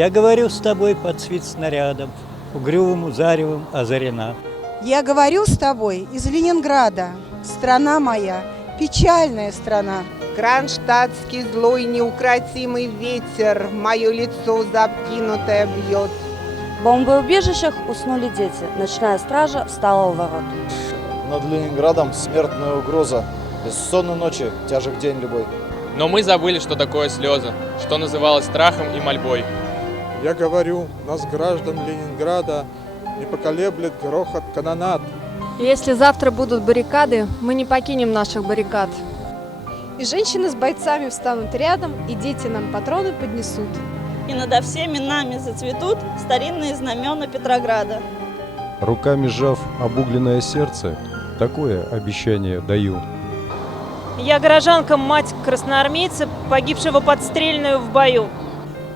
Я говорю с тобой под свист снарядом, угрюмым заревом озарена. Я говорю с тобой из Ленинграда, страна моя, печальная страна. Кронштадтский злой неукротимый ветер мое лицо замкнутое бьет. В бомбоубежищах уснули дети, ночная стража встала у ворот. Над Ленинградом смертная угроза, бессонной ночи, тяжек день любой. Но мы забыли, что такое слезы, что называлось страхом и мольбой. Я говорю, нас, граждан Ленинграда, не поколеблет грохот канонад. Если завтра будут баррикады, мы не покинем наших баррикад. И женщины с бойцами встанут рядом, и дети нам патроны поднесут. И надо всеми нами зацветут старинные знамена Петрограда. Руками сжав обугленное сердце, такое обещание даю. Я горожанка, мать красноармейца, погибшего подстрельную в бою.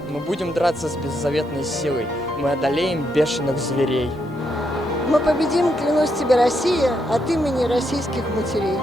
Мы будем драться с беззаветной силой, мы одолеем бешеных зверей. Мы победим, клянусь тебе, Россия, от имени российских матерей.